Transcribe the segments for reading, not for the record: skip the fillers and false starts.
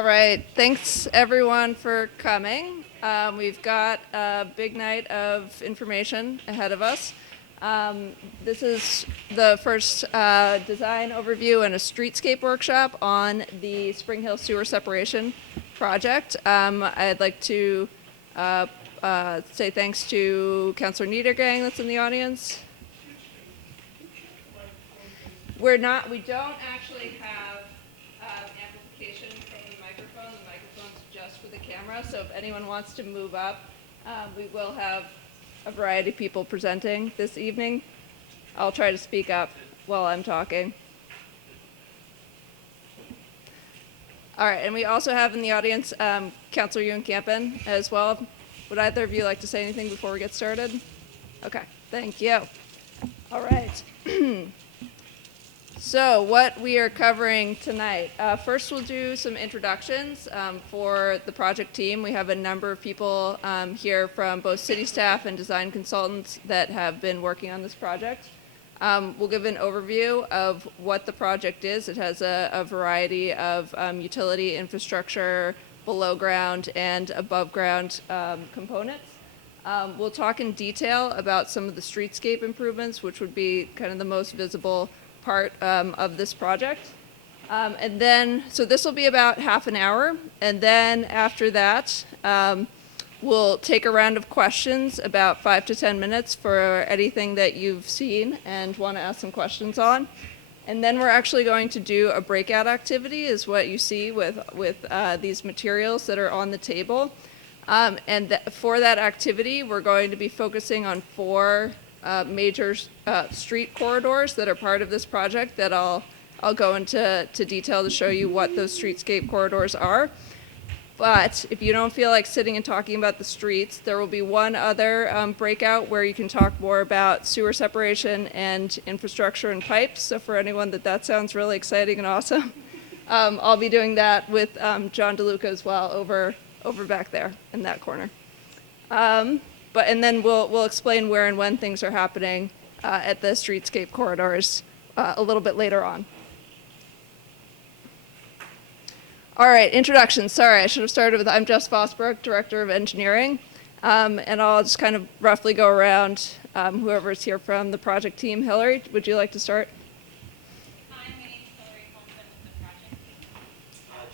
All right, thanks everyone for coming. We've got a big night of information ahead of us. This is the first design overview and a streetscape workshop on the Spring Hill Sewer Separation Project. I'd like to say thanks to Councillor Niedergang that's in the audience. We don't actually have amplification from the microphone. The microphone's just for the camera, so if anyone wants to move up, we will have a variety of people presenting this evening. I'll try to speak up while I'm talking. All right, and we also have in the audience Councillor Ewan Campen as well. Would either of you like to say anything before we get started? Okay, thank you. All right. So what we are covering tonight, first we'll do some introductions for the project team. We have a number of people here from both city staff and design consultants that have been working on this project. We'll give an overview of what the project is. It has a variety of utility infrastructure, below ground and above ground components. We'll talk in detail about some of the streetscape improvements, which would be kind of the most visible part of this project. And then, so this will be about half an hour. And then after that, we'll take a round of questions, about 5 to 10 minutes for anything that you've seen and want to ask some questions on. And then we're actually going to do a breakout activity, is what you see with these materials that are on the table. For that activity, we're going to be focusing on 4 major street corridors that are part of this project that I'll go into detail to show you what those streetscape corridors are. But if you don't feel like sitting and talking about the streets, there will be one other breakout where you can talk more about sewer separation and infrastructure and pipes. So for anyone that sounds really exciting and awesome, I'll be doing that with John DeLuca as well over back there in that corner. And then we'll explain where and when things are happening at the streetscape corridors a little bit later on. All right, introduction. Sorry, I should have started with I'm Jess Fosbrook, Director of Engineering. And I'll just kind of roughly go around whoever's here from the project team. Hillary, would you like to start? Hi, my name is Hillary Holmgren with the project team.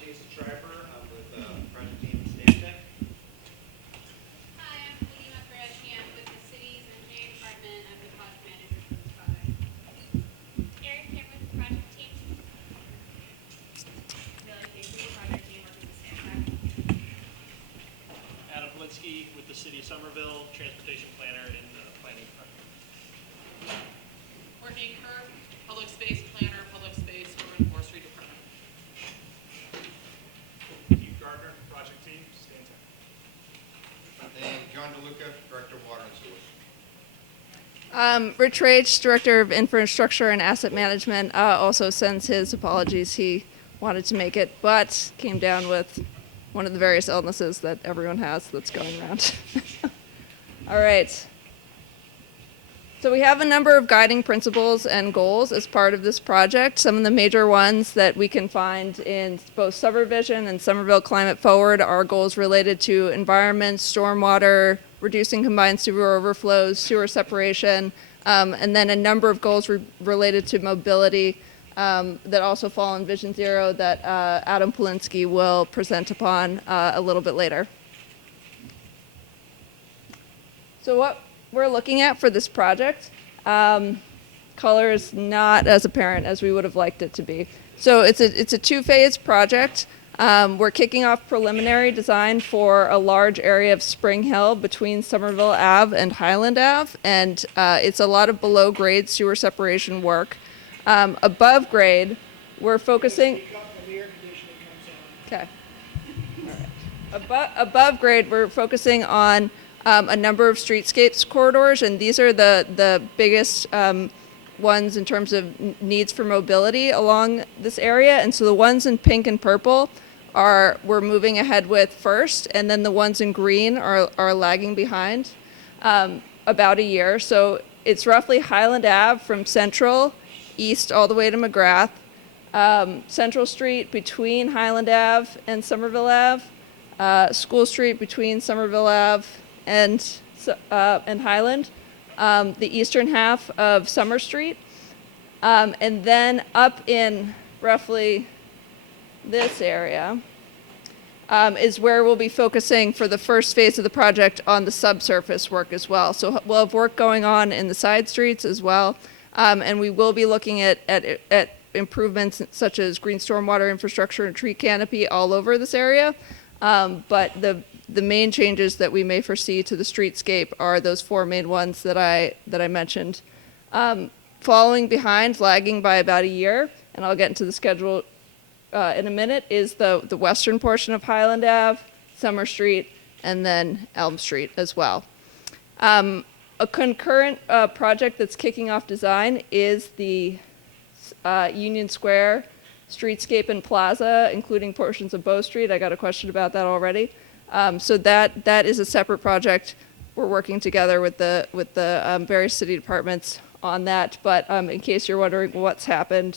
Jason Schreiber, I'm with the project team at Stantec. Hi, I'm Lina Ferretian with the city's engineering department as the project manager for this project. Erin here with the project team. Really Casey, the project team working with Stantec. Adam Polinsky with the city of Somerville, transportation planner in the planning department. Courtney Kerr, public space planner, public space, urban forestry department. Keith Gardner, project team, Stantec. And John DeLuca, Director of Water and Sewers. Rich Rage, Director of Infrastructure and Asset Management, also sends his apologies. He wanted to make it, but came down with one of the various illnesses that everyone has that's going around. All right. So we have a number of guiding principles and goals as part of this project. Some of the major ones that we can find in both Subrevision and Somerville Climate Forward are goals related to environment, stormwater, reducing combined sewer overflows, sewer separation, and then a number of goals related to mobility that also fall in Vision Zero that Adam Polinsky will present upon a little bit later. So what we're looking at for this project, color is not as apparent as we would have liked it to be. So it's a 2-phase project. We're kicking off preliminary design for a large area of Spring Hill between Somerville Ave and Highland Ave, and it's a lot of below grade sewer separation work. Above grade, we're focusing. Okay. All right. Above grade, we're focusing on a number of streetscapes corridors, and these are the biggest ones in terms of needs for mobility along this area. And so the ones in pink and purple we're moving ahead with first, and then the ones in green are lagging behind about a year. So it's roughly Highland Ave from Central east all the way to McGrath, Central Street between Highland Ave and Somerville Ave, School Street between Somerville Ave and Highland, the eastern half of Summer Street, and then up in roughly this area is where we'll be focusing for the first phase of the project on the subsurface work as well. So we'll have work going on in the side streets as well, and we will be looking at improvements such as green stormwater infrastructure and tree canopy all over this area. But the main changes that we may foresee to the streetscape are those four main ones that I mentioned. Following behind, lagging by about a year, and I'll get into the schedule in a minute, is the western portion of Highland Ave, Summer Street, and then Elm Street as well. A concurrent project that's kicking off design is the Union Square streetscape and plaza, including portions of Bow Street. I got a question about that already. So that is a separate project. We're working together with the various city departments on that. But in case you're wondering what's happening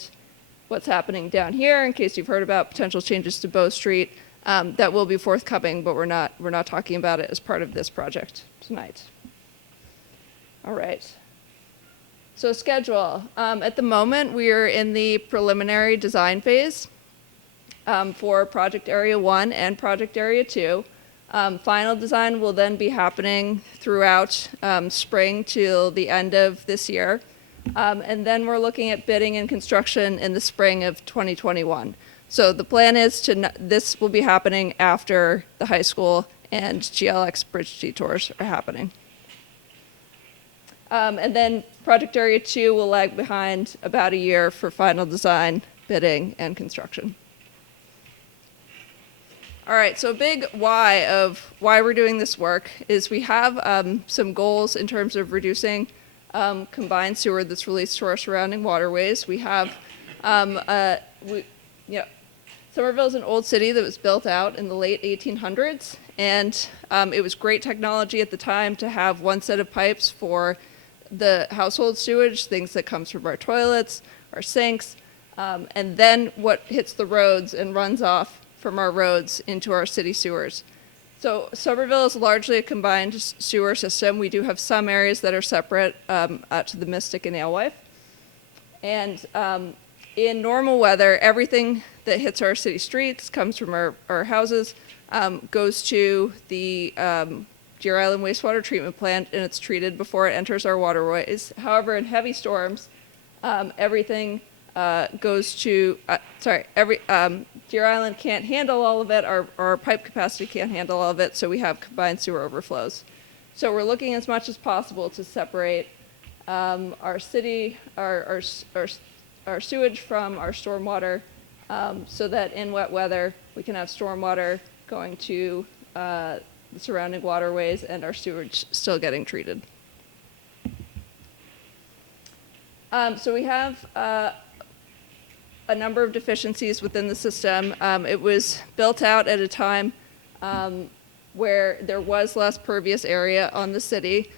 down here, in case you've heard about potential changes to Bow Street, that will be forthcoming. But we're not talking about it as part of this project tonight. All right. So schedule. At the moment, we are in the preliminary design phase for Project Area 1 and Project Area 2. Final design will then be happening throughout spring till the end of this year. And then we're looking at bidding and construction in the spring of 2021. So the plan is this will be happening after the high school and GLX bridge detours are happening. And then Project Area 2 will lag behind about a year for final design, bidding, and construction. All right, so a big why of why we're doing this work is we have some goals in terms of reducing combined sewer that's released to our surrounding waterways. We have, Somerville is an old city that was built out in the late 1800s, and it was great technology at the time to have one set of pipes for the household sewage, things that comes from our toilets, our sinks, and then what hits the roads and runs off from our roads into our city sewers. So Somerville is largely a combined sewer system. We do have some areas that are separate out to the Mystic and Alewife. And in normal weather, everything that hits our city streets comes from our houses, goes to the Deer Island wastewater treatment plant, and it's treated before it enters our waterways. However, in heavy storms, everything goes to, Deer Island can't handle all of it, our pipe capacity can't handle all of it, so we have combined sewer overflows. So we're looking as much as possible to separate our city, our sewage from our stormwater, so that in wet weather, we can have stormwater going to the surrounding waterways and our sewage still getting treated. So we have a number of deficiencies within the system. It was built out at a time where there was less pervious area on the city.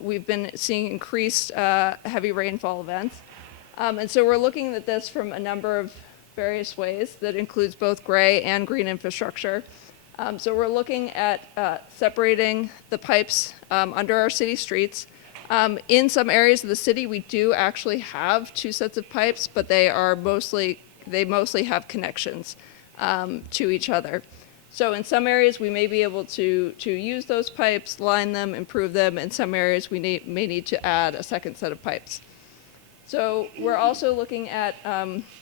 We've been seeing increased heavy rainfall events. And so we're looking at this from a number of various ways that includes both gray and green infrastructure. So we're looking at separating the pipes under our city streets. In some areas of the city, we do actually have two sets of pipes, but they mostly have connections to each other. So in some areas, we may be able to use those pipes, line them, improve them. In some areas, we may need to add a second set of pipes. So we're also looking at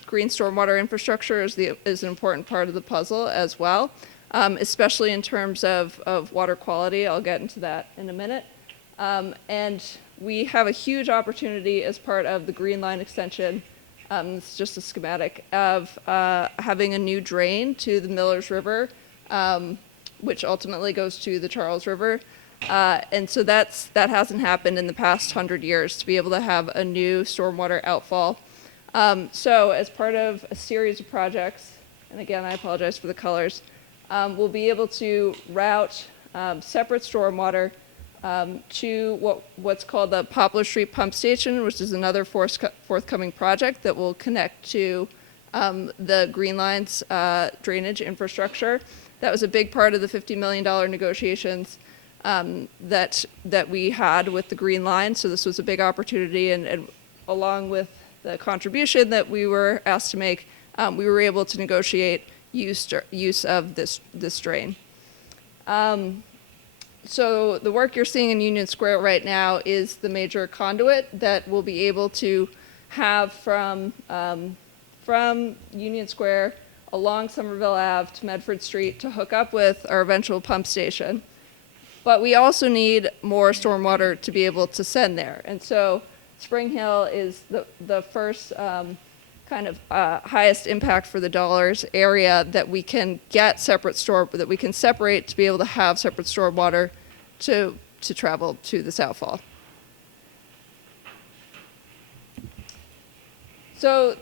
green stormwater infrastructure is an important part of the puzzle as well, especially in terms of water quality. I'll get into that in a minute. And we have a huge opportunity as part of the Green Line extension. It's just a schematic of having a new drain to the Millers River, which ultimately goes to the Charles River. And so that hasn't happened in the past 100 years, to be able to have a new stormwater outfall. So as part of a series of projects, and again, I apologize for the colors, we'll be able to route separate stormwater to what's called the Poplar Street Pump Station, which is another forthcoming project that will connect to the Green Lines drainage infrastructure. That was a big part of the $50 million negotiations that we had with the Green Line. So this was a big opportunity, and along with the contribution that we were asked to make, we were able to negotiate use of this drain. So the work you're seeing in Union Square right now is the major conduit that we'll be able to have from Union Square along Somerville Ave to Medford Street to hook up with our eventual pump station. But we also need more stormwater to be able to send there. And so Spring Hill is the first kind of highest impact for the dollars area that we can get that we can separate to be able to have separate stormwater to travel to the Southfall. So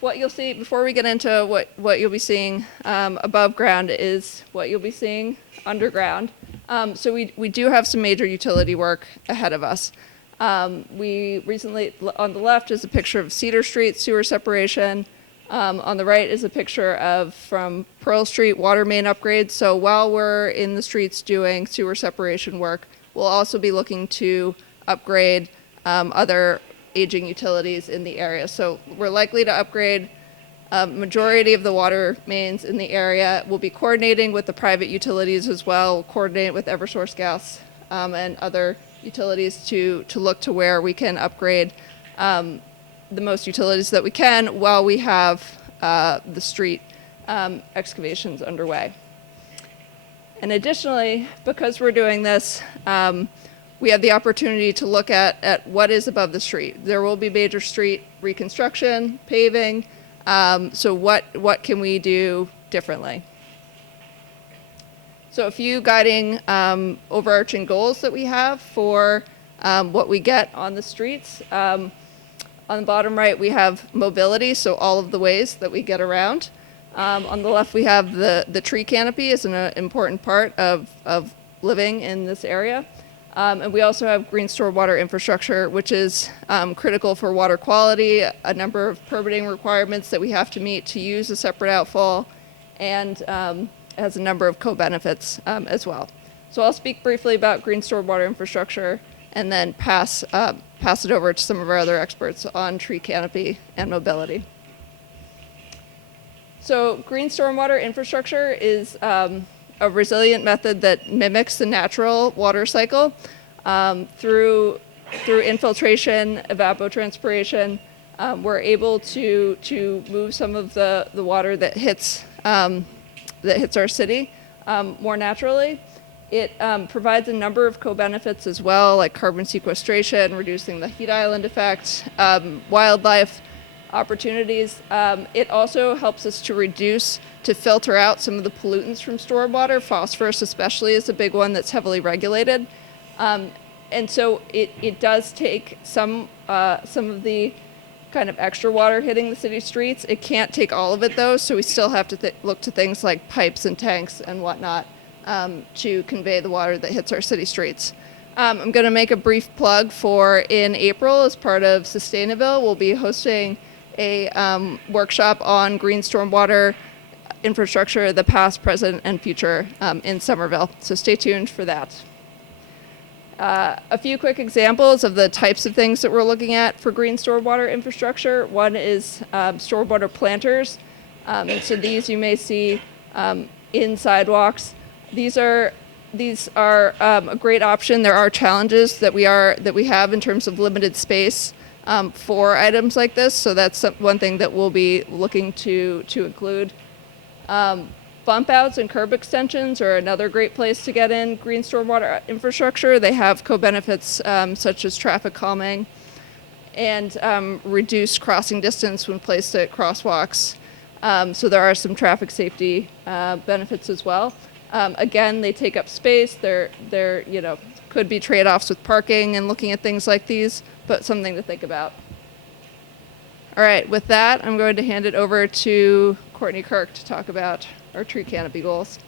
what you'll see, before we get into what you'll be seeing above ground, is what you'll be seeing underground. So we do have some major utility work ahead of us. We recently, on the left is a picture of Cedar Street sewer separation. On the right is a picture of from Pearl Street water main upgrades. So while we're in the streets doing sewer separation work, we'll also be looking to upgrade other aging utilities in the area. So we're likely to upgrade a majority of the water mains in the area. We'll be coordinating with the private utilities as well. We'll coordinate with Eversource Gas and other utilities to look to where we can upgrade the most utilities that we can while we have the street excavations underway. And additionally, because we're doing this, we have the opportunity to look at what is above the street. There will be major street reconstruction, paving, so what can we do differently? So a few guiding overarching goals that we have for what we get on the streets. On the bottom right, we have mobility, so all of the ways that we get around. On the left, we have the tree canopy as an important part of living in this area. And we also have green stormwater infrastructure, which is critical for water quality, a number of permitting requirements that we have to meet to use a separate outfall, and has a number of co-benefits as well. So I'll speak briefly about green stormwater infrastructure and then pass it over to some of our other experts on tree canopy and mobility. So green stormwater infrastructure is a resilient method that mimics the natural water cycle through infiltration, evapotranspiration. We're able to move some of the water that hits our city more naturally. It provides a number of co-benefits as well, like carbon sequestration, reducing the heat island effect, wildlife opportunities. It also helps us to filter out some of the pollutants from stormwater. Phosphorus especially is a big one that's heavily regulated. And so it does take some of the kind of extra water hitting the city streets. It can't take all of it though, so we still have to look to things like pipes and tanks and whatnot to convey the water that hits our city streets. I'm going to make a brief plug for in April as part of Sustainaville. We'll be hosting a workshop on green stormwater infrastructure, the past, present, and future in Somerville. So stay tuned for that. A few quick examples of the types of things that we're looking at for green stormwater infrastructure. One is stormwater planters. And so these you may see in sidewalks. These are a great option. There are challenges that we have in terms of limited space for items like this. So that's one thing that we'll be looking to include. Bump outs and curb extensions are another great place to get in green stormwater infrastructure. They have co-benefits such as traffic calming and reduced crossing distance when placed at crosswalks. So there are some traffic safety benefits as well. Again, they take up space. They're could be trade-offs with parking and looking at things like these, but something to think about. All right, with that, I'm going to hand it over to Courtney Kirk to talk about our tree canopy goals.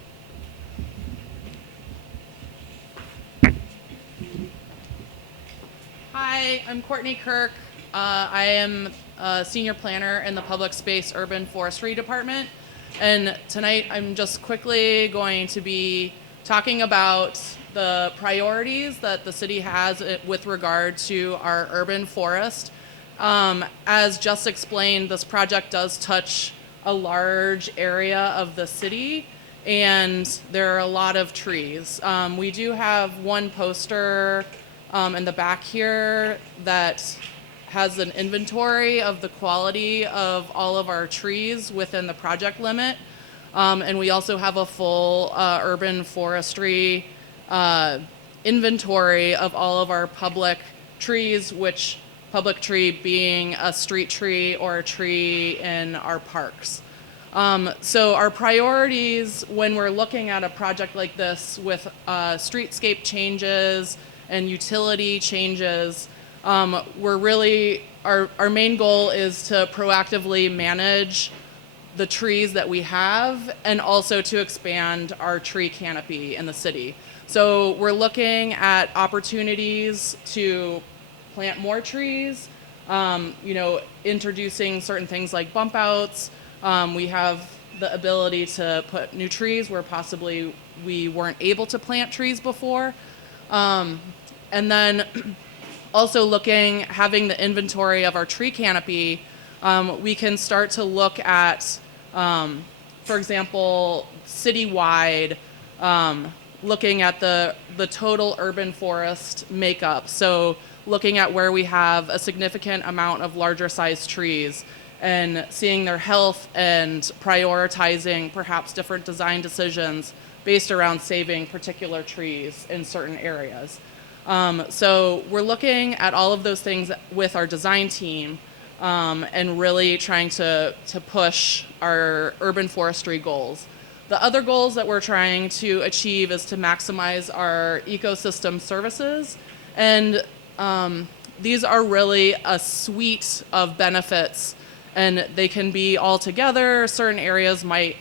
Hi, I'm Courtney Kirk. I am a senior planner in the Public Space Urban Forestry Department. And tonight I'm just quickly going to be talking about the priorities that the city has with regard to our urban forest. As just explained, this project does touch a large area of the city, and there are a lot of trees. We do have one poster in the back here that has an inventory of the quality of all of our trees within the project limit. And we also have a full urban forestry inventory of all of our public trees, which public tree being a street tree or a tree in our parks. So our priorities when we're looking at a project like this with streetscape changes and utility changes, we're really, our main goal is to proactively manage the trees that we have and also to expand our tree canopy in the city. So we're looking at opportunities to plant more trees, introducing certain things like bump outs. We have the ability to put new trees where possibly we weren't able to plant trees before. And then also having the inventory of our tree canopy, we can start to look at, for example, citywide, looking at the total urban forest makeup. So looking at where we have a significant amount of larger sized trees and seeing their health and prioritizing perhaps different design decisions based around saving particular trees in certain areas. So we're looking at all of those things with our design team and really trying to push our urban forestry goals. The other goals that we're trying to achieve is to maximize our ecosystem services. And these are really a suite of benefits, and they can be all together. Certain areas might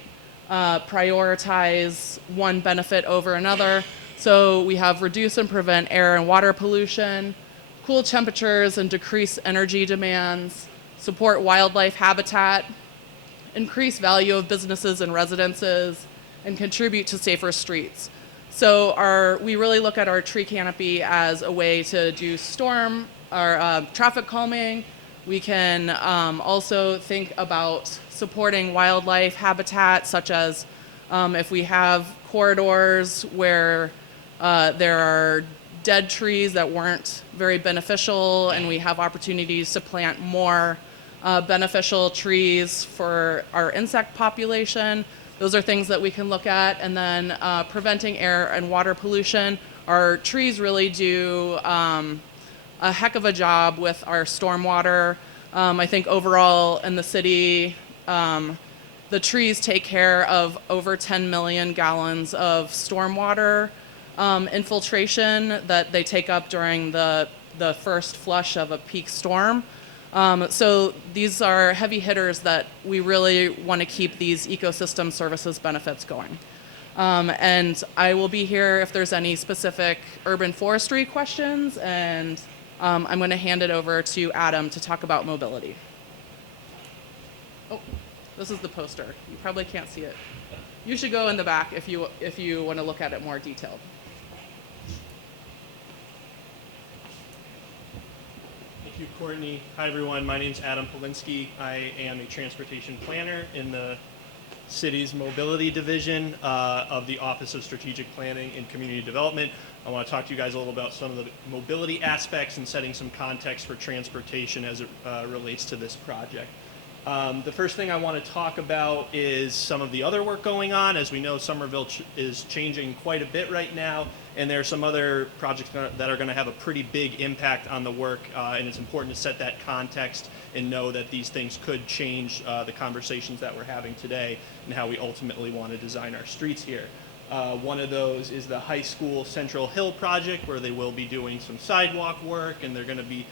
prioritize one benefit over another. So we have reduce and prevent air and water pollution, cool temperatures and decrease energy demands, support wildlife habitat, increase value of businesses and residences, and contribute to safer streets. So we really look at our tree canopy as a way to do traffic calming. We can also think about supporting wildlife habitat, such as if we have corridors where there are dead trees that weren't very beneficial, and we have opportunities to plant more beneficial trees for our insect population. Those are things that we can look at. And then preventing air and water pollution. Our trees really do a heck of a job with our stormwater. I think overall in the city, the trees take care of over 10 million gallons of stormwater infiltration that they take up during the first flush of a peak storm. So these are heavy hitters that we really want to keep these ecosystem services benefits going. And I will be here if there's any specific urban forestry questions, and I'm going to hand it over to Adam to talk about mobility. Oh, this is the poster. You probably can't see it. You should go in the back if you want to look at it more detailed. Thank you, Courtney. Hi, everyone. My name's Adam Polinsky. I am a transportation planner in the city's mobility division of the Office of Strategic Planning and Community Development. I want to talk to you guys a little about some of the mobility aspects and setting some context for transportation as it relates to this project. The first thing I want to talk about is some of the other work going on. As we know, Somerville is changing quite a bit right now, and there are some other projects that are going to have a pretty big impact on the work, and it's important to set that context and know that these things could change the conversations that we're having today and how we ultimately want to design our streets here. One of those is the high school Central Hill project, where they will be doing some sidewalk work, and they're going to be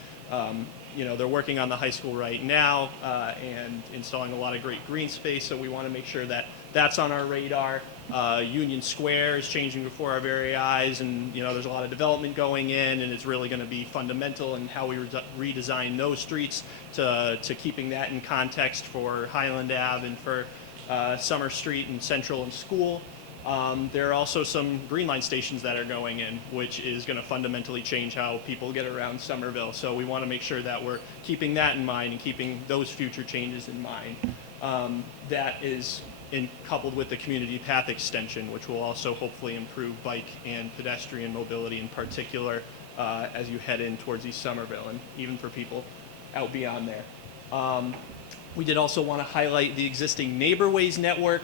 they're working on the high school right now and installing a lot of great green space, so we want to make sure that that's on our radar. Union Square is changing before our very eyes, and there's a lot of development going in, and it's really going to be fundamental in how we redesign those streets to keeping that in context for Highland Ave and for Summer Street and Central and School. There are also some Green Line stations that are going in, which is going to fundamentally change how people get around Somerville. So we want to make sure that we're keeping that in mind and keeping those future changes in mind. That is coupled with the community path extension, which will also hopefully improve bike and pedestrian mobility in particular as you head in towards East Somerville and even for people out beyond there. We did also want to highlight the existing neighborways network.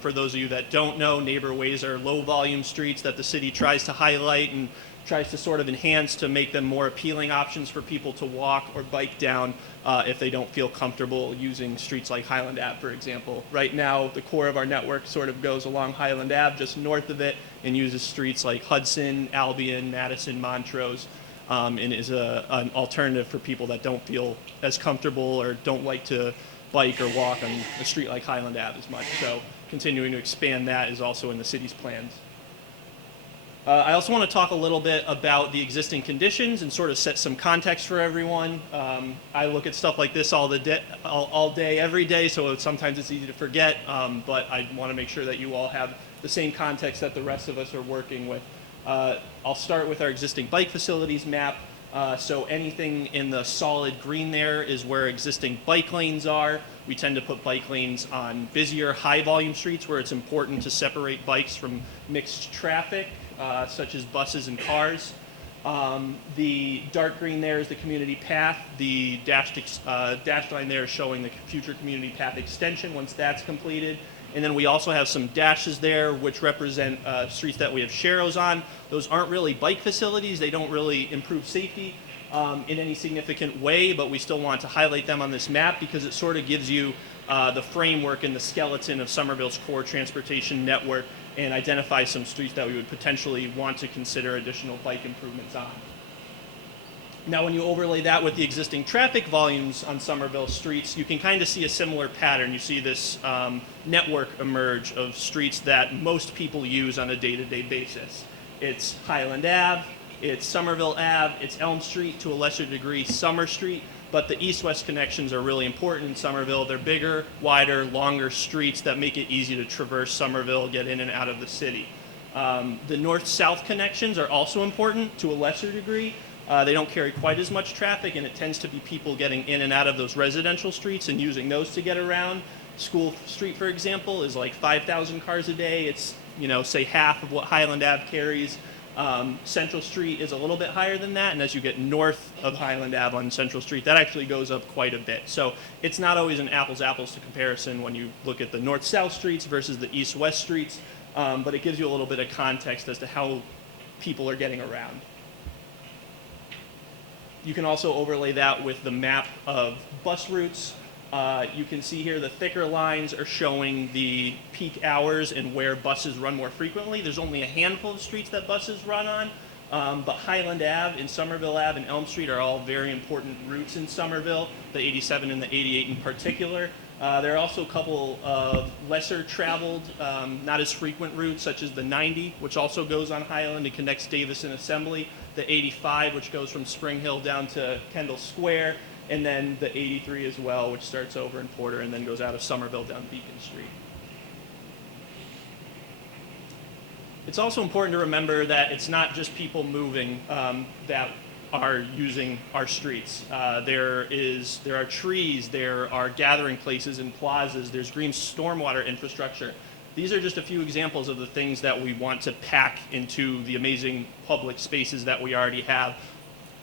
For those of you that don't know, neighborways are low volume streets that the city tries to highlight and tries to sort of enhance to make them more appealing options for people to walk or bike down if they don't feel comfortable using streets like Highland Ave, for example. Right now, the core of our network sort of goes along Highland Ave, just north of it, and uses streets like Hudson, Albion, Madison, Montrose, and is an alternative for people that don't feel as comfortable or don't like to bike or walk on a street like Highland Ave as much. So continuing to expand that is also in the city's plans. I also want to talk a little bit about the existing conditions and sort of set some context for everyone. I look at stuff like this all day, every day, so sometimes it's easy to forget, but I want to make sure that you all have the same context that the rest of us are working with. I'll start with our existing bike facilities map. So anything in the solid green there is where existing bike lanes are. We tend to put bike lanes on busier, high-volume streets where it's important to separate bikes from mixed traffic, such as buses and cars. The dark green there is the community path. The dashed line there is showing the future community path extension once that's completed. And then we also have some dashes there which represent streets that we have sharrows on. Those aren't really bike facilities. They don't really improve safety in any significant way, but we still want to highlight them on this map because it sort of gives you the framework and the skeleton of Somerville's core transportation network and identify some streets that we would potentially want to consider additional bike improvements on. Now, when you overlay that with the existing traffic volumes on Somerville streets, you can kind of see a similar pattern. You see this network emerge of streets that most people use on a day-to-day basis. It's Highland Ave, it's Somerville Ave, it's Elm Street, to a lesser degree Summer Street, but the east-west connections are really important in Somerville. They're bigger, wider, longer streets that make it easy to traverse Somerville, get in and out of the city. The north-south connections are also important to a lesser degree. They don't carry quite as much traffic, and it tends to be people getting in and out of those residential streets and using those to get around. School Street, for example, is like 5,000 cars a day. It's, say half of what Highland Ave carries. Central Street is a little bit higher than that, and as you get north of Highland Ave on Central Street, that actually goes up quite a bit. So it's not always an apples-apples to comparison when you look at the north-south streets versus the east-west streets, but it gives you a little bit of context as to how people are getting around. You can also overlay that with the map of bus routes. You can see here the thicker lines are showing the peak hours and where buses run more frequently. There's only a handful of streets that buses run on, but Highland Ave and Somerville Ave and Elm Street are all very important routes in Somerville, the 87 and the 88 in particular. There are also a couple of lesser traveled, not as frequent routes, such as the 90, which also goes on Highland and connects Davis and Assembly, the 85, which goes from Spring Hill down to Kendall Square, and then the 83 as well, which starts over in Porter and then goes out of Somerville down Beacon Street. It's also important to remember that it's not just people moving that are using our streets. There are trees, there are gathering places and plazas, there's green stormwater infrastructure. These are just a few examples of the things that we want to pack into the amazing public spaces that we already have,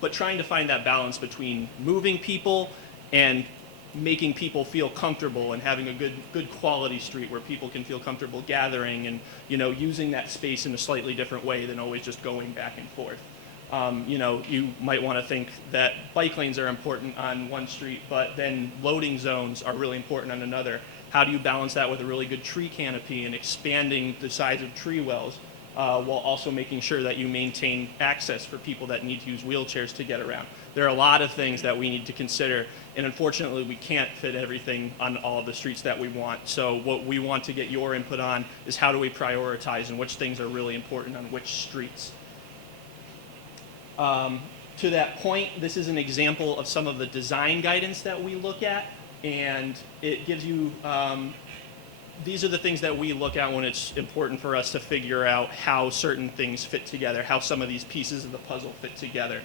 but trying to find that balance between moving people and making people feel comfortable and having a good quality street where people can feel comfortable gathering and using that space in a slightly different way than always just going back and forth. You might want to think that bike lanes are important on one street, but then loading zones are really important on another. How do you balance that with a really good tree canopy and expanding the size of tree wells? while also making sure that you maintain access for people that need to use wheelchairs to get around. There are a lot of things that we need to consider, and unfortunately we can't fit everything on all of the streets that we want. So what we want to get your input on is how do we prioritize and which things are really important on which streets. To that point, this is an example of some of the design guidance that we look at, and it gives you, these are the things that we look at when it's important for us to figure out how certain things fit together, how some of these pieces of the puzzle fit together.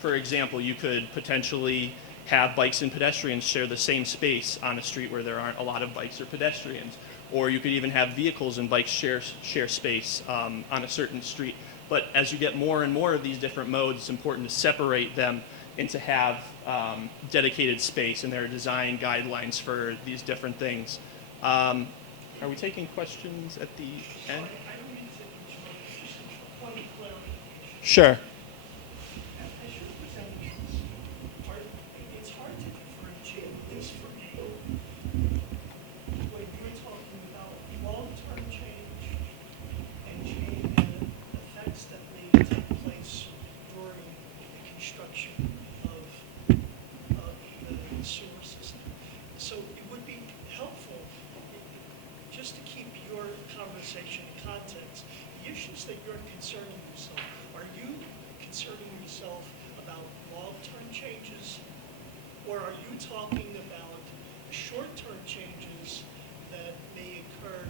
For example, you could potentially have bikes and pedestrians share the same space on a street where there aren't a lot of bikes or pedestrians. Or you could even have vehicles and bikes share space on a certain street. But as you get more and more of these different modes, it's important to separate them and to have dedicated space, and there are design guidelines for these different things. Are we taking questions at the end? I don't mean to interrupt, just a point of clarification. Sure. As you're presenting this, it's hard to differentiate, at least for me, when you're talking about long-term change and effects that may take place during the construction of the sewer system. So it would be helpful, just to keep your conversation in context, the issues that you're concerning yourself, are you concerning yourself about long-term changes, or are you talking about short-term changes that may occur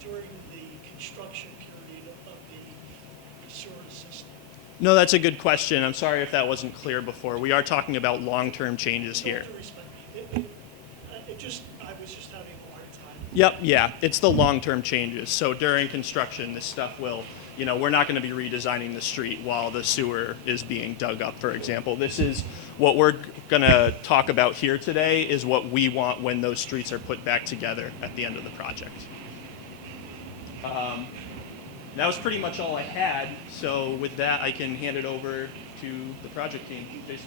during the construction period of the sewer system? No, that's a good question. I'm sorry if that wasn't clear before. We are talking about long-term changes here. With all due respect, I was just having a hard time. Yep, yeah, it's the long-term changes. So during construction, this stuff will, we're not going to be redesigning the street while the sewer is being dug up, for example. This is what we're going to talk about here today is what we want when those streets are put back together at the end of the project. That was pretty much all I had. So with that, I can hand it over to the project team. Jason.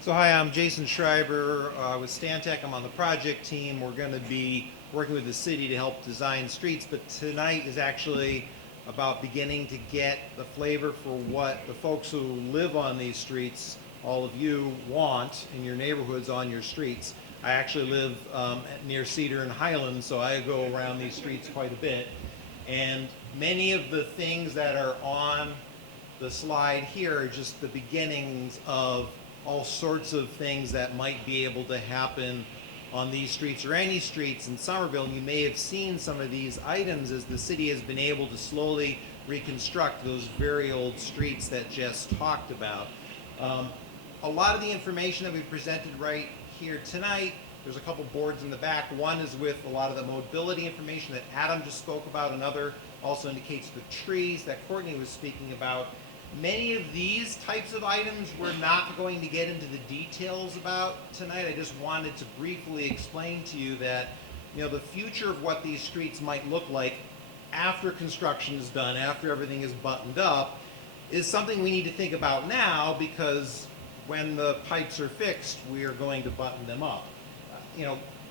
So hi, I'm Jason Schreiber with Stantec. I'm on the project team. We're going to be working with the city to help design streets, but tonight is actually about beginning to get the flavor for what the folks who live on these streets, all of you, want in your neighborhoods on your streets. I actually live near Cedar and Highland, so I go around these streets quite a bit. And many of the things that are on the slide here are just the beginnings of all sorts of things that might be able to happen on these streets or any streets in Somerville. And you may have seen some of these items as the city has been able to slowly reconstruct those very old streets that Jess talked about. A lot of the information that we presented right here tonight, there's a couple boards in the back. One is with a lot of the mobility information that Adam just spoke about. Another also indicates the trees that Courtney was speaking about. Many of these types of items we're not going to get into the details about tonight. I just wanted to briefly explain to you that, the future of what these streets might look like after construction is done, after everything is buttoned up, is something we need to think about now, because when the pipes are fixed, we are going to button them up.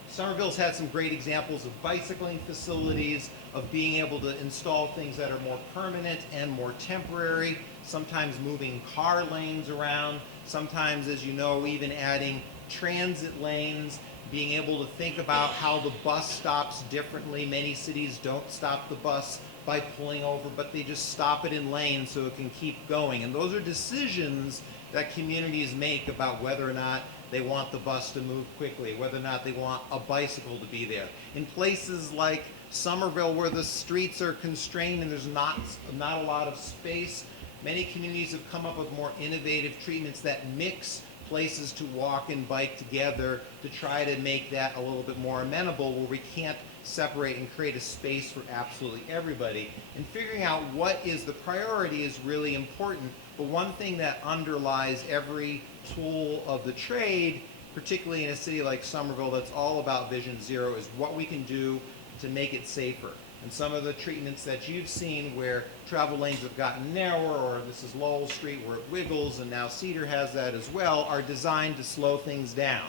Somerville's had some great examples of bicycling facilities, of being able to install things that are more permanent and more temporary, sometimes moving car lanes around, sometimes, as you know, even adding transit lanes, being able to think about how the bus stops differently. Many cities don't stop the bus by pulling over, but they just stop it in lanes so it can keep going. And those are decisions that communities make about whether or not they want the bus to move quickly, whether or not they want a bicycle to be there. In places like Somerville, where the streets are constrained and there's not a lot of space, many communities have come up with more innovative treatments that mix places to walk and bike together to try to make that a little bit more amenable, where we can't separate and create a space for absolutely everybody. And figuring out what is the priority is really important. But one thing that underlies every tool of the trade, particularly in a city like Somerville that's all about Vision Zero, is what we can do to make it safer. And some of the treatments that you've seen where travel lanes have gotten narrower, or this is Lowell Street where it wiggles, and now Cedar has that as well, are designed to slow things down.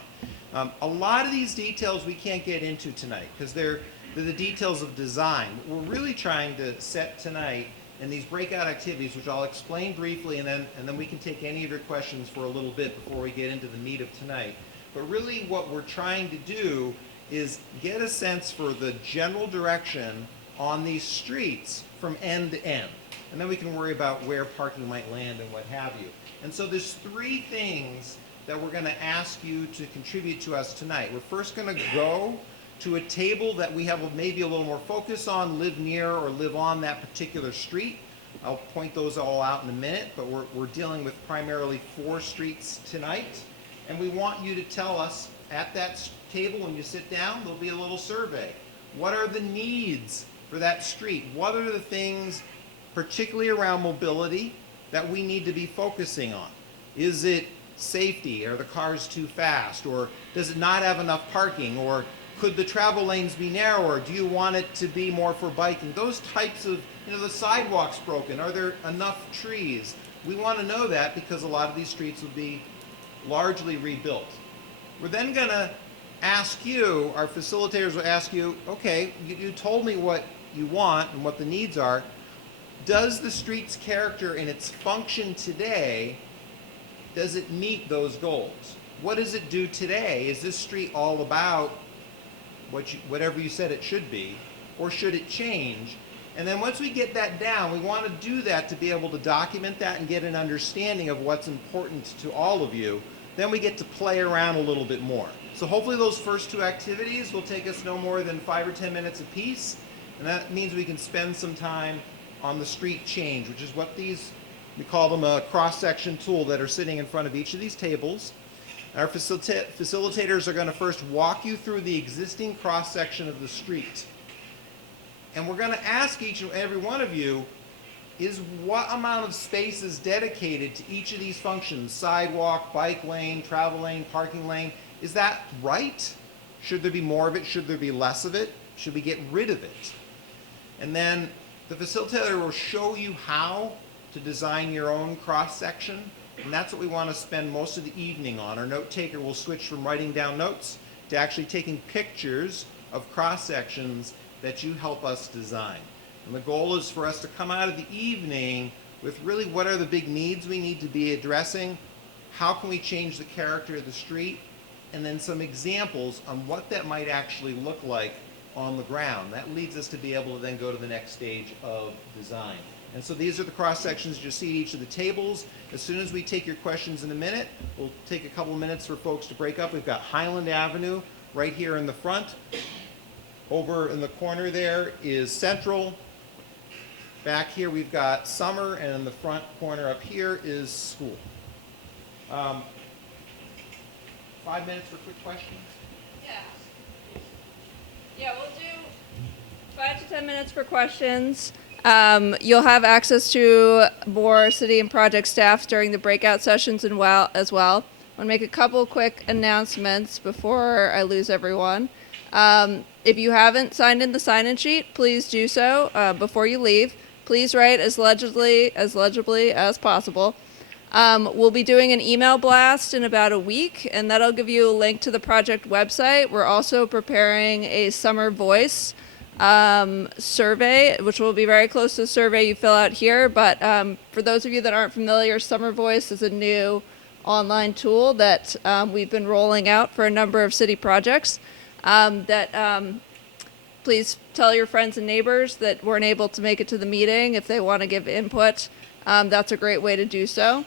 A lot of these details we can't get into tonight because they're the details of design. What we're really trying to set tonight in these breakout activities, which I'll explain briefly, and then we can take any of your questions for a little bit before we get into the meat of tonight. But really what we're trying to do is get a sense for the general direction on these streets from end to end. And then we can worry about where parking might land and what have you. And so there's three things that we're going to ask you to contribute to us tonight. We're first going to go to a table that we have maybe a little more focus on, live near or live on that particular street. I'll point those all out in a minute, but we're dealing with primarily 4 streets tonight. And we want you to tell us at that table when you sit down, there'll be a little survey. What are the needs for that street? What are the things, particularly around mobility, that we need to be focusing on? Is it safety? Are the cars too fast? Or does it not have enough parking? Or could the travel lanes be narrower? Do you want it to be more for biking? Those types of, the sidewalks broken. Are there enough trees? We want to know that because a lot of these streets will be largely rebuilt. We're then going to ask you, our facilitators will ask you, okay, you told me what you want and what the needs are. Does the street's character and its function today, does it meet those goals? What does it do today? Is this street all about whatever you said it should be, or should it change? And then once we get that down, we want to do that to be able to document that and get an understanding of what's important to all of you. Then we get to play around a little bit more. So hopefully those first 2 activities will take us no more than 5 or 10 minutes apiece, and that means we can spend some time on the street change, which is what we call them a cross-section tool that are sitting in front of each of these tables. Our facilitators are going to first walk you through the existing cross-section of the street. And we're going to ask each and every one of you, is what amount of space is dedicated to each of these functions? Sidewalk, bike lane, travel lane, parking lane. Is that right? Should there be more of it? Should there be less of it? Should we get rid of it? And then the facilitator will show you how to design your own cross-section. And that's what we want to spend most of the evening on. Our note taker will switch from writing down notes to actually taking pictures of cross-sections that you help us design. And the goal is for us to come out of the evening with really what are the big needs we need to be addressing, how can we change the character of the street, and then some examples on what that might actually look like on the ground. That leads us to be able to then go to the next stage of design. And so these are the cross sections you see at each of the tables. As soon as we take your questions in a minute, we'll take a couple minutes for folks to break up. We've got Highland Avenue right here in the front. Over in the corner there is Central. Back here we've got Summer, and in the front corner up here is School. 5 minutes for quick questions. Yeah, we'll do 5 to 10 minutes for questions. You'll have access to more city and project staffs during the breakout sessions as well. I want to make a couple quick announcements before I lose everyone. If you haven't signed in the sign-in sheet, please do so before you leave. Please write as legibly as possible. We'll be doing an email blast in about a week, and that'll give you a link to the project website. We're also preparing a summer voice survey, which will be very close to the survey you fill out here. But for those of you that aren't familiar, Summer Voice is a new online tool that we've been rolling out for a number of city projects. Please tell your friends and neighbors that weren't able to make it to the meeting if they want to give input. That's a great way to do so.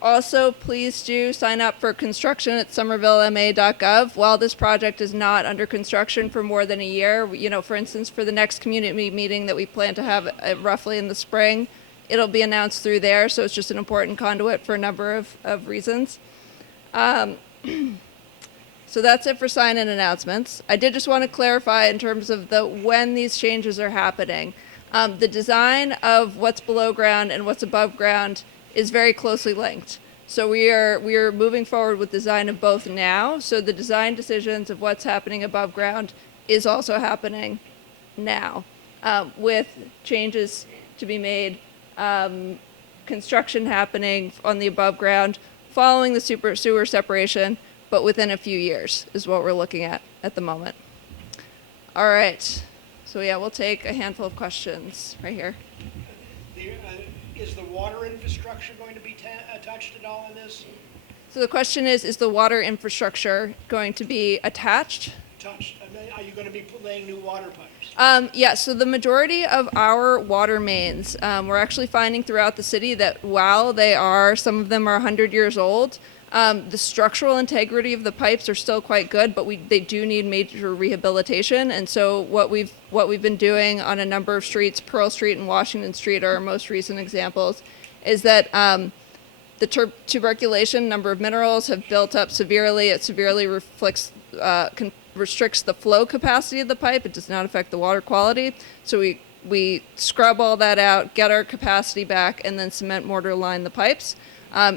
Also, please do sign up for construction at somervillema.gov. While this project is not under construction for more than a year, for instance, for the next community meeting that we plan to have roughly in the spring, it'll be announced through there. So it's just an important conduit for a number of reasons. So that's it for sign-in announcements. I did just want to clarify in terms of when these changes are happening. The design of what's below ground and what's above ground is very closely linked. So we are moving forward with design of both now. So the design decisions of what's happening above ground is also happening now, with changes to be made, construction happening on the above ground following the sewer separation, but within a few years is what we're looking at the moment. All right. So yeah, we'll take a handful of questions right here. Is the water infrastructure going to be touched at all in this? So the question is the water infrastructure going to be attached? Touched? I mean, are you going to be laying new water pipes? Yeah, so the majority of our water mains, we're actually finding throughout the city that while some of them are 100 years old, the structural integrity of the pipes are still quite good, but they do need major rehabilitation. And so what we've been doing on a number of streets, Pearl Street and Washington Street are our most recent examples, is that the tuberculation, number of minerals have built up severely. It severely restricts the flow capacity of the pipe. It does not affect the water quality. So we scrub all that out, get our capacity back, and then cement mortar line the pipes.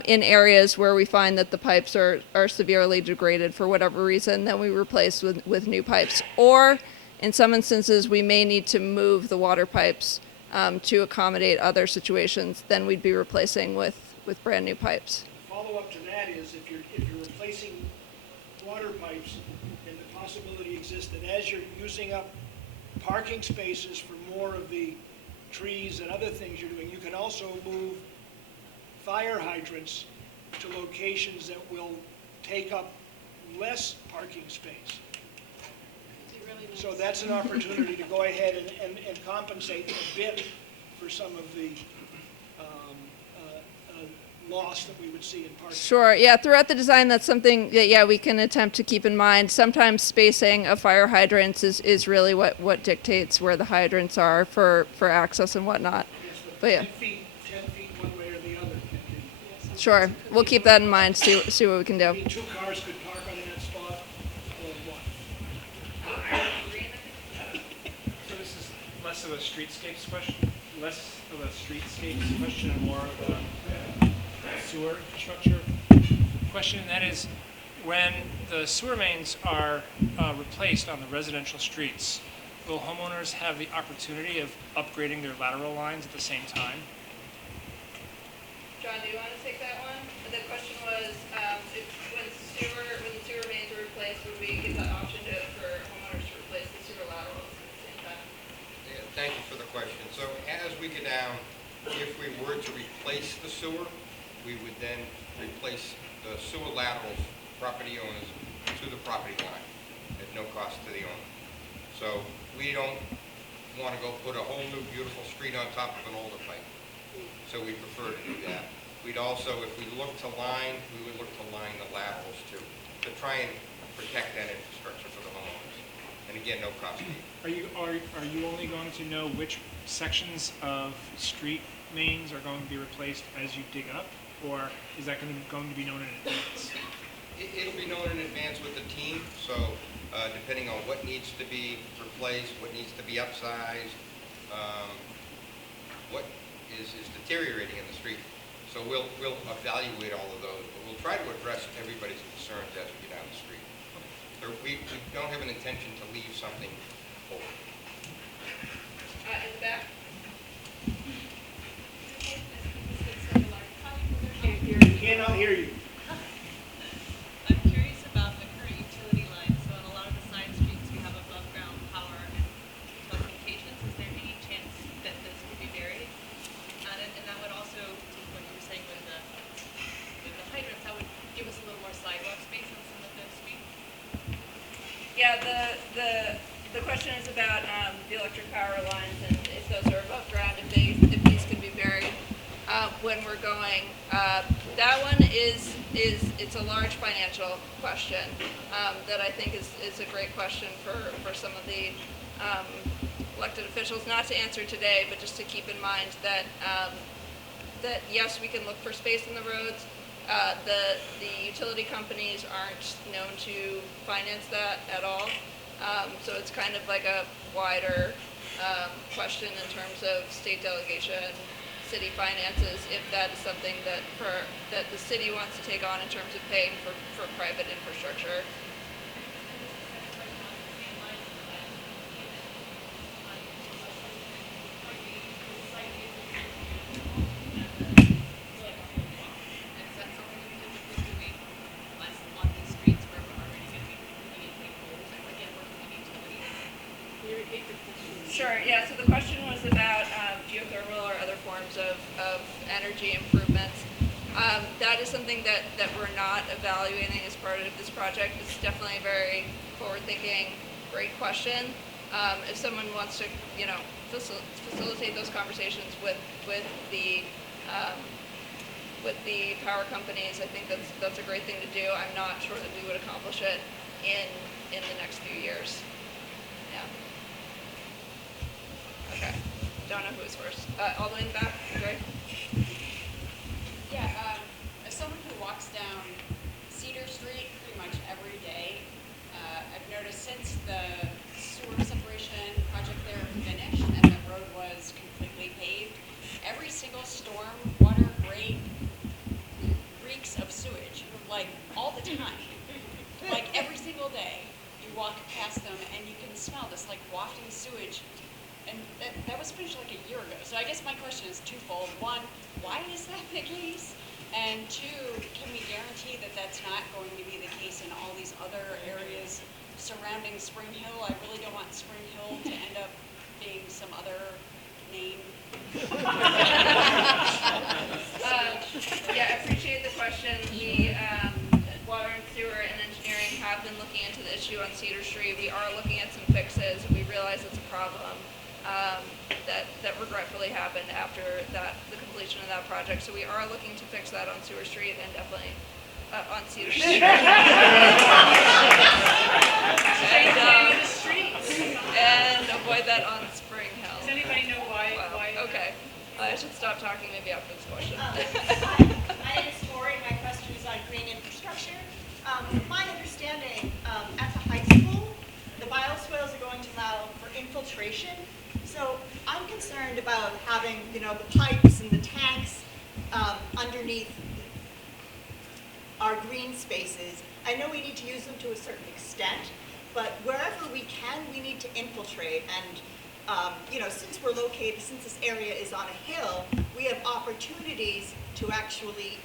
In areas where we find that the pipes are severely degraded for whatever reason, then we replace with new pipes. Or in some instances, we may need to move the water pipes to accommodate other situations. Then we'd be replacing with brand new pipes. Follow-up to that is if you're replacing water pipes, and the possibility exists that as you're using up parking spaces for more of the trees and other things you're doing, you can also move fire hydrants to locations that will take up less parking space. So that's an opportunity to go ahead and compensate a bit for some of the loss that we would see in parking. Sure. Yeah. Throughout the design, that's something that we can attempt to keep in mind. Sometimes spacing of fire hydrants is really what dictates where the hydrants are for access and whatnot. Yes, But yeah. 10 feet one way or the other. Sure. We'll keep that in mind. See what we can I do. mean, 2 cars could park on that spot or what? So this is less of a streetscapes question, and more of a sewer infrastructure question. And that is, when the sewer mains are replaced on the residential streets, will homeowners have the opportunity of upgrading their lateral lines at the same time? John, do you want to take that one? The question was, when the sewer mains are replaced, would we give that option for homeowners to replace the sewer laterals at the same time? Yeah, thank you for the question. So as we go down, if we were to replace the sewer, we would then replace the sewer laterals, property owners, to the property line at no cost to the owner. So we don't want to go put a whole new beautiful street on top of an older pipe. So we prefer to do that. We'd also, if we look to line, we would look to line the laterals too, to try and protect that infrastructure for the homeowners. And again, no cost to you. Are you only going to know which sections of street mains are going to be replaced as you dig up, or is that going to be known in advance? It'll be known in advance with the team, so depending on what needs to be replaced, what needs to be upsized, what is deteriorating in the street. So we'll evaluate all of those, but we'll try to address everybody's concerns as we get down the street. So we don't have an intention to leave something over. In the back. Cannot hear you. I'm curious about the current utility lines. So on a lot of the side streets, we have above ground power and telecommunications. Is there any chance that this could be buried? And that would also, to what you were saying with the hydrants, that would give us a little more sidewalk space on some of those streets. Yeah, the question is about the electric power lines and if those are above ground, if these could be buried when we're going. That one is it's a large financial question that I think is a great question for some of the elected officials, not to answer today, but just to keep in mind that that yes, we can look for space in the roads. The utility companies aren't known to finance that at all. So it's kind of like a wider question in terms of state delegation, city finances, if that is something that the city wants to take on in terms of paying for private infrastructure. that is something that we're not evaluating as part of this project. It's definitely a very forward-thinking, great question. If someone wants to, facilitate those conversations with the power companies, I think that's a great thing to do. I'm not sure that we would accomplish it in the next few years. Yeah. Okay. Don't know who was first. All the way in the back. Great. Yeah, as someone who walks down Cedar Street pretty much every day, I've noticed since the sewer separation project there finished and the road was completely paved, every single storm water grate reeks of sewage, like all the time. Like every single day, you walk past them and you can smell this like wafting sewage. And that was finished like a year ago. So I guess my question is twofold. One, why is that the case? And two, can we guarantee that that's not going to be the case in all these other areas surrounding Spring Hill? I really don't want Spring Hill to end up being some other name. Yeah, I appreciate the question. We, Water and Sewer and Engineering have been looking into the issue on Cedar Street. We are looking at some fixes. We realize it's a problem that regretfully happened after the completion of that project. So we are looking to fix that on Sewer Street and definitely on Cedar Street. and avoid that on Spring Hill. Does anybody know why? Wow. Why Okay. I should stop talking maybe after this question. My name is Tori, and my question is on green infrastructure. My understanding, at the high school, the bioswales are going to allow for infiltration. So I'm concerned about having, the pipes and the tanks underneath our green spaces. I know we need to use them to a certain extent, but wherever we can, we need to infiltrate. And since this area is on a hill, we have opportunities to actually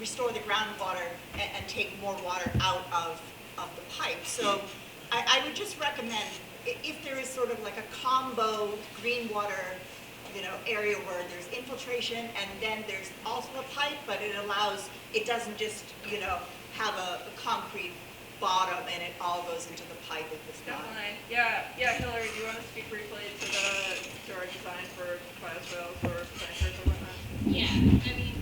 restore the groundwater and take more water out of the pipe. So I would just recommend, if there is sort of like a combo green water, area where there's infiltration and then there's also a pipe, but it doesn't just, have a concrete bottom and it all goes into the pipe if it's not. Definitely. Yeah, Hillary, do you want to speak briefly to our design for bioswales or planters or whatnot? Yeah, I mean,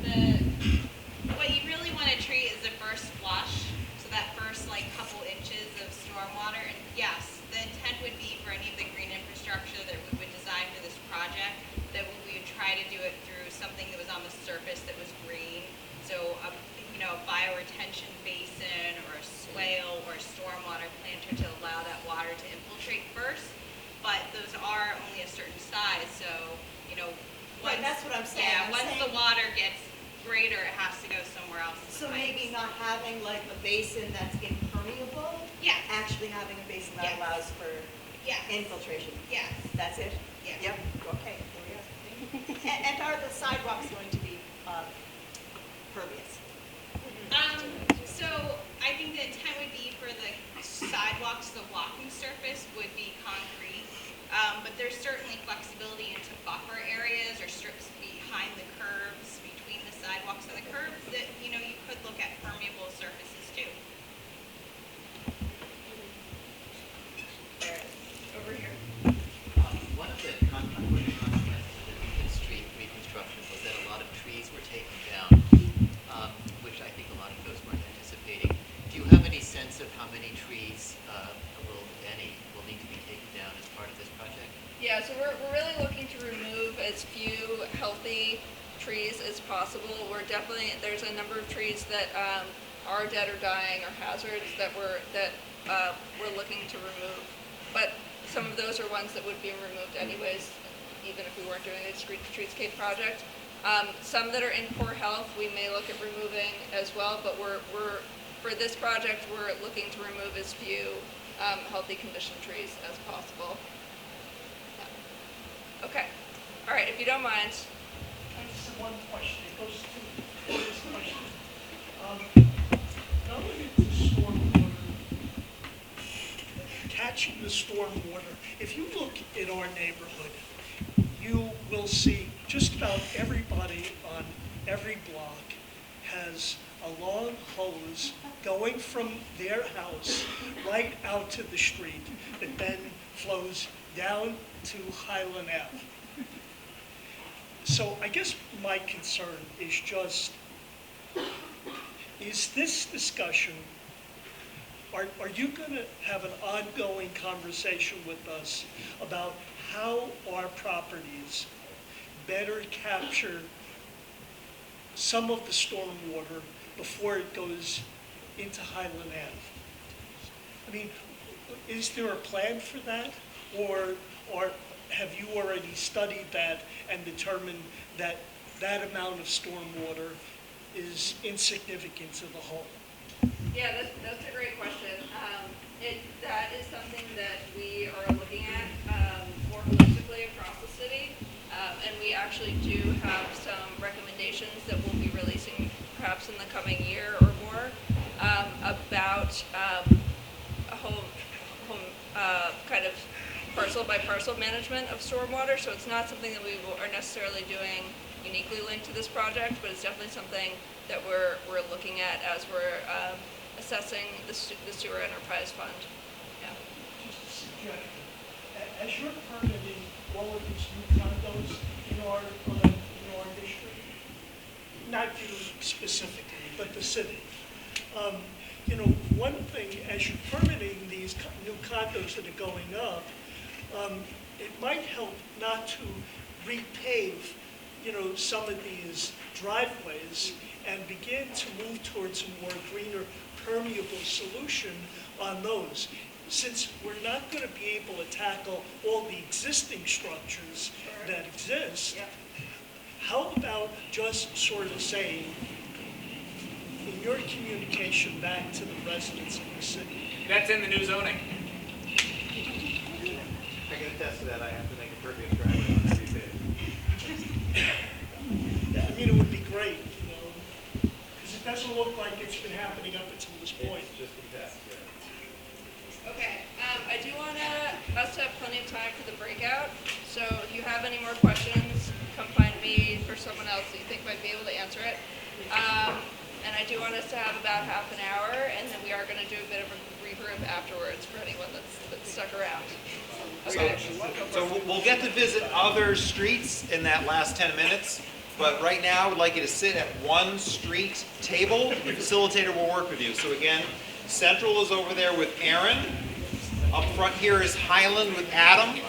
what you really want to treat is the first flush, so that first couple inches of stormwater. And yes, the intent would be for any of the green infrastructure that we would design for this project, that we would try to do it through something that was on the surface that was green. So a bioretention basin or a swale or a stormwater planter to allow that water to infiltrate first. But those are only a certain size, so Right, that's what I'm saying. Yeah, once the water gets greater, it has to go somewhere else. So maybe not having like a basin that's impermeable, Yeah. actually having a basin that Yes. allows for Yes. infiltration. Yes. That's it? Yes. Yep, okay, there we go. And are the sidewalks going to be pervious? So I think the intent would be for the sidewalks, the walking surface would be concrete. But there's certainly flexibility into buffer areas or strips behind the curbs, between the sidewalks and the curbs that, you could look at permeable surfaces too. Over here. One of the unfortunate consequences of the Beacon Street reconstruction was that a lot of trees were taken down, which I think a lot of those weren't anticipating. Do you have any sense of how many trees, if any, will need to be taken down as part of this project? Yeah, so we're really looking to remove as few healthy trees as possible. There's a number of trees that are dead or dying or hazards that we're looking to remove. But some of those are ones that would be removed anyways, even if we weren't doing a streetscape project. Some that are in poor health, we may look at removing as well, but for this project, we're looking to remove as few healthy condition trees as possible. Yeah. Okay. All right, if you don't mind. I just have one question. It goes to this question. Relative to stormwater, catching the stormwater, if you look in our neighborhood, you will see just about everybody on every block has has a long hose going from their house right out to the street that then flows down to Highland Ave. So I guess my concern is just, is this discussion, are you going to have an ongoing conversation with us about how our properties better capture some of the stormwater before it goes into Highland Ave? I mean, is there a plan for that? Or have you already studied that and determined that that amount of stormwater is insignificant to the whole? Yeah, that's a great question. That is something that we are looking at more holistically across the city. And we actually do have some recommendations that we'll be releasing perhaps in the coming year or more about a whole kind of parcel by parcel management of stormwater. So it's not something that we are necessarily doing uniquely linked to this project, but it's definitely something that we're looking at as we're assessing the sewer enterprise fund. Yeah. As you're permitting all of these new condos in our district, not you specifically, but the city, one thing, as you're permitting these new condos that are going up, it might help not to repave, some of these driveways and begin to move towards a more greener, permeable solution on those. Since we're not going to be able to tackle all the existing structures that exist, how about just sort of saying, in your communication back to the residents of the city? That's in the new zoning. I can attest to that. I have to make a pervious driveway on every page. Yeah, I mean, it would be great, because it doesn't look like it's been happening up until this point. It's just a test, yeah. Okay, I do want us to have plenty of time for the breakout. So if you have any more questions, come find me or someone else that you think might be able to answer it. And I do want us to have about half an hour, and then we are going to do a bit of a regroup afterwards for anyone that's stuck around. Okay. So we'll get to visit other streets in that last 10 minutes, but right now I would like you to sit at one street table. The facilitator will work with you. So again, Central is over there with Aaron. Up front here is Highland with Adam.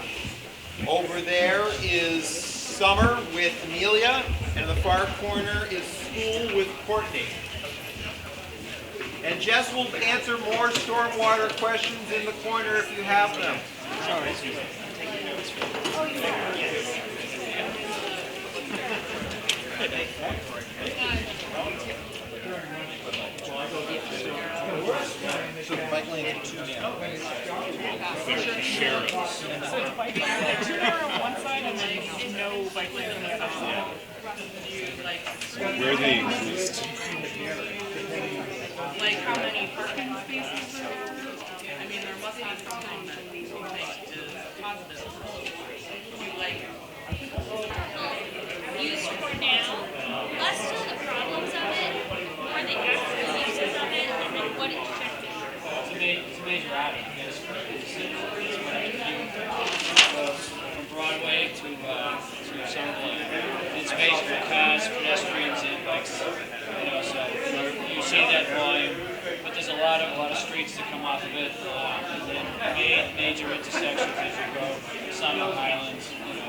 Over there is Summer with Amelia. And in the far corner is School with Courtney. And Jess will answer more stormwater questions in the corner if you have them. So bike lane at 2 now. So it's bike lane, 2 on one side and then no bike lane on the other side. Where they exist. Like how many parking spaces there are? I mean, there must be something that we think is positive. Like, used for now, less of the problems of it, more the actual uses of it, and then what it's checked for. It's a major avenue. It's what I do. From Broadway to Somerville. It's based for cars, pedestrians, and bikes. So you see that volume, but there's a lot of streets that come off of it, and then major intersections as you go, Summer Highlands, all the way.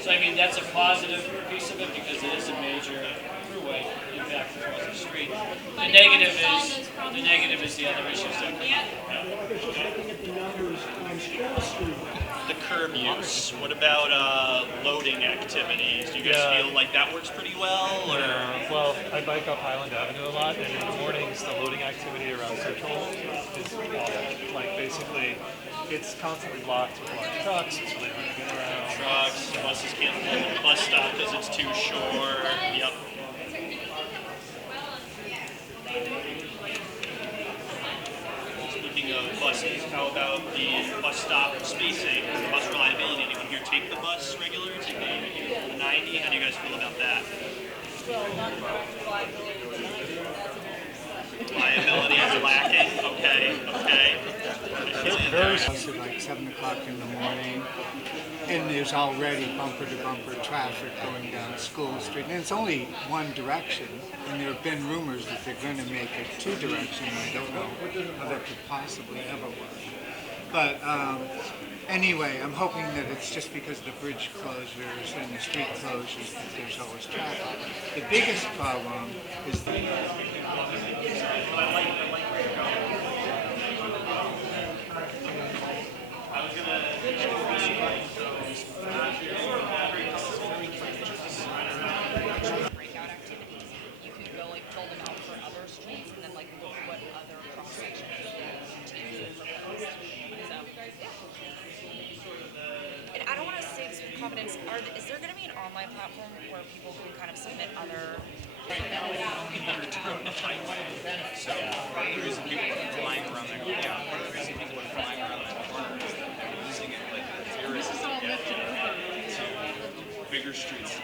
So I mean that's a positive piece of it because it is a major throughway impact towards the street. The negative is the other issues that come up. Just looking at the numbers on School Street. The curb use. What about loading activities? Do you guys feel like that works pretty well? Or? Well, I bike up Highland Avenue a lot, and in the mornings, the loading activity around Central is awful. Like, basically, it's constantly blocked with large trucks. It's really hard to get around. Trucks, buses can't pull in the bus stop because it's too short. Yep. Speaking of buses, how about the bus stop spacing, bus reliability? Anyone here take the bus regularly? Take the 90? How do you guys feel about that? Liability is lacking. Okay. Very close at like 7 o'clock in the morning, and there's already bumper-to-bumper traffic going down School Street, and it's only one direction, and there have been rumors that they're going to make it two-direction. I don't know how that could possibly ever work. But anyway, I'm hoping that it's just because of the bridge closures and the street closures that there's always traffic. The biggest problem is breakout activities. You can go like fill them out for other streets and then like look what other cross sections teams have proposed. And I don't want to say this with confidence, is there going to be an online platform where people can kind of submit other... So, one of the reasons people are flying around that corner, one of the reasons people are flying around that corner is that they're using it like a tourist to get to bigger streets to